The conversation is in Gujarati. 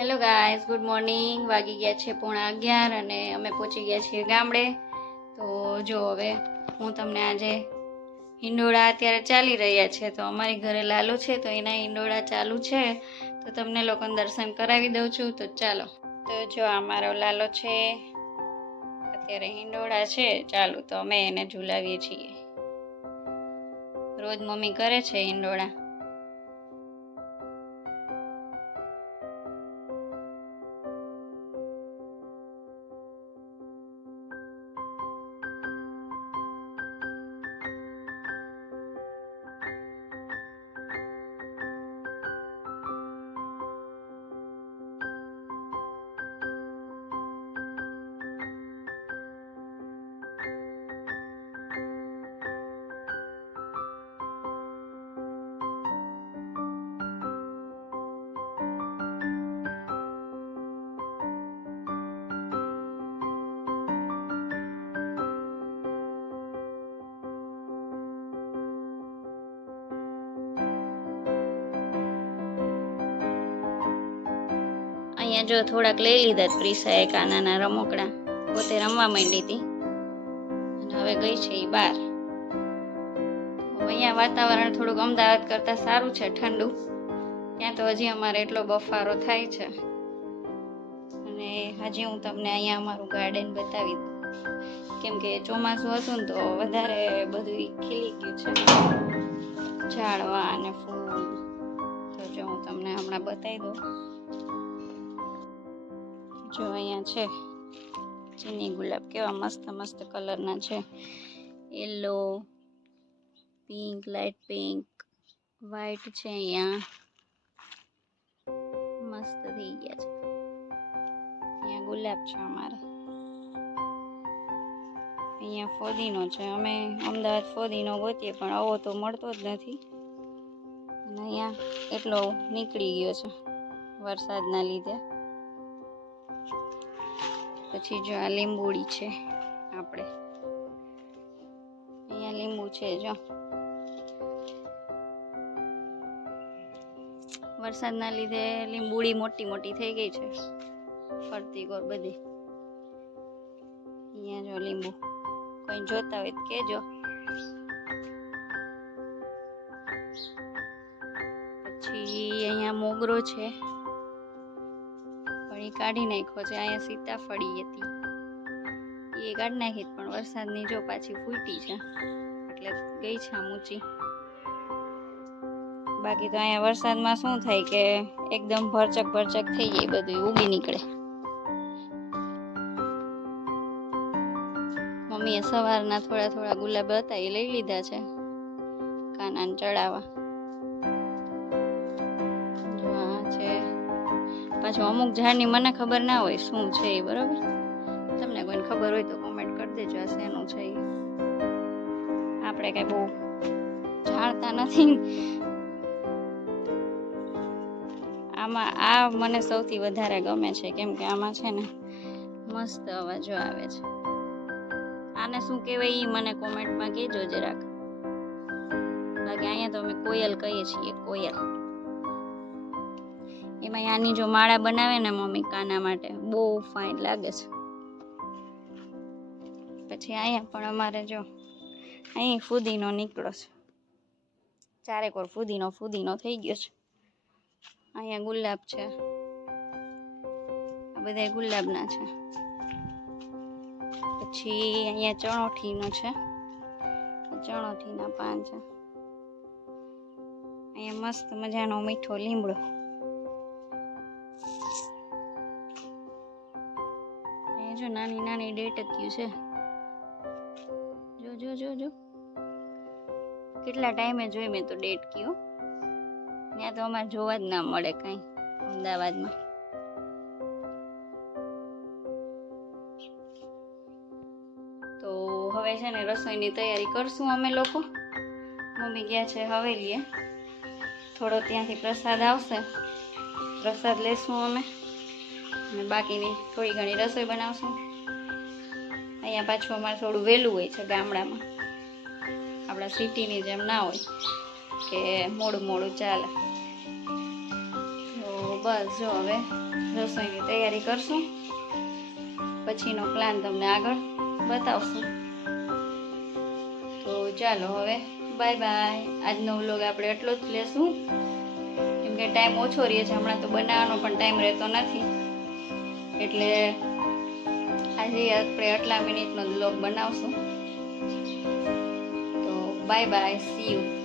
Hello guys, good morning. વાગી ગયા છે 11:30 અને અમે પહોંચી ગયા છીએ ગામડે. તો જો હવે હું તમને આજે હિંડોળા અત્યારે ચાલી રહ્યા છે, તો અમારી ઘરે લાલો છે તો એના હિંડોળા ચાલુ છે, તો તમને લોકોને દર્શન કરાવી દઉં છું. તો ચાલો. તો જો અમારો લાલો છે, અત્યારે હિંડોળા છે ચાલુ, તો અમે એને ઝુલાવીએ છીએ. રોજ મમ્મી કરે છે હિંડોળા. અહીંયા જો થોડાક લઈ લીધા પ્રીસાએ કાનાના રમકડા, પોતે રમવા માંડી હતી અને હવે ગઈ છે એ બહાર. અહીંયા વાતાવરણ થોડુંક અમદાવાદ કરતાં સારું છે, ઠંડુ. ત્યાં તો હજી અમારે એટલો બફારો થાય છે. અને હજી હું તમને અહીંયા અમારું ગાર્ડન બતાવી દઉં, કેમ કે ચોમાસું હતું ને તો વધારે બધું ખીલી ગયું છે, ઝાડવા અને ફૂલ. તો જો હું તમને હમણાં બતાવી દઉં. જો અહીંયા છે ચીની ગુલાબ, કેવા મસ્ત મસ્ત કલરના છે. Yellow, pink, light pink, white છે. અહીંયા મસ્ત થઈ ગયા છે. અહીંયા ગુલાબ છે અમારે. અહીંયા ફોદીનો છે. અમે અમદાવાદ ફોદીનો ગોતીએ પણ આવો તો મળતો જ નથી, અને અહીંયા એટલો નીકળી ગયો છે વરસાદના લીધે. પછી જો આ લીંબુડી છે આપણે, અહીંયા લીંબુ છે. જો વરસાદના લીધે લીંબુડી મોટી મોટી થઈ ગઈ છે, ફરતી કોર બધી. અહીંયા જો લીંબુ, કોઈ જોતા હોય તો કહેજો. પછી અહીંયા મોગરો છે, કાઢી નાખ્યો છે. અહીંયા સીતાફળી હતી, એ કાઢી નાખી, પણ વરસાદની જો પાછી ફૂટી છે એટલે ગઈ છે આમ ઊંચી. બાકી તો અહીંયા વરસાદમાં શું થાય કે એકદમ ભરચક ભરચક થઈ જાય, બધું ઉગી નીકળે. મમ્મીએ સવારના થોડા થોડા ગુલાબ હતા એ લઈ લીધા છે કાનાને ચડાવવા. પાછું અમુક ઝાડની મને ખબર ના હોય શું છે એ, બરાબર? તમને કોઈને ખબર હોય તો કોમેન્ટ કરી દેજો આ શેનું છે એ. આપણે કઈ બહુ જાણતા નથી. આમાં આ મને સૌથી વધારે ગમે છે, કેમ કે આમાં છે ને મસ્ત અવાજો આવે છે. આને શું કહેવાય એ મને કોમેન્ટમાં કહેજો જરાક. બાકી અહીંયા તો અમે કોયલ કહીએ છીએ, કોયલ. એમાં આની જો માળા બનાવે ને મમ્મી કાના માટે, બહુ ફાઇન લાગે છે. પછી અહીંયા પણ અમારે જો અહીં ફુદીનો નીકળો છે, ચારેક વાર ફુદીનો થઈ ગયો છે. અહીંયા ગુલાબ છે, આ બધા ગુલાબના છે. પછી અહીંયા ચણોઠીનો છે, ચણોઠીના પાન છે. અહીંયા મસ્ત મજાનો મીઠો લીમડો. જો નાની નાની ડેટક્યું છે. જો જો જો જો કેટલા ટાઈમે જોઈ મેં તો ડેટક્યું. ત્યાં તો અમારે જોવા જ ના મળે કઈ અમદાવાદમાં. તો હવે છે ને રસોઈની તૈયારી કરશું અમે લોકો. મમ્મી ગયા છે હવેલીએ, થોડો ત્યાંથી પ્રસાદ આવશે, પ્રસાદ લેશું અમે, અને બાકીની થોડી ઘણી રસોઈ બનાવશું. અહીંયા પાછું અમારે થોડું વહેલું હોય છે ગામડામાં, આપણા સિટીની જેમ ના હોય કે મોડું મોડું ચાલે. તો બસ જો હવે રસોઈની તૈયારી કરશું, પછીનો પ્લાન તમને આગળ બતાવશું. તો ચાલો હવે બાય બાય. આજનો વ્લોગ આપણે એટલો જ લેશું, કેમ કે ટાઈમ ઓછો રહે છે. હમણાં તો બનાવવાનો પણ ટાઈમ રહેતો નથી, એટલે આજે આપણે આટલા મિનિટનો વ્લોગ બનાવશું. તો બાય બાય, સી યુ.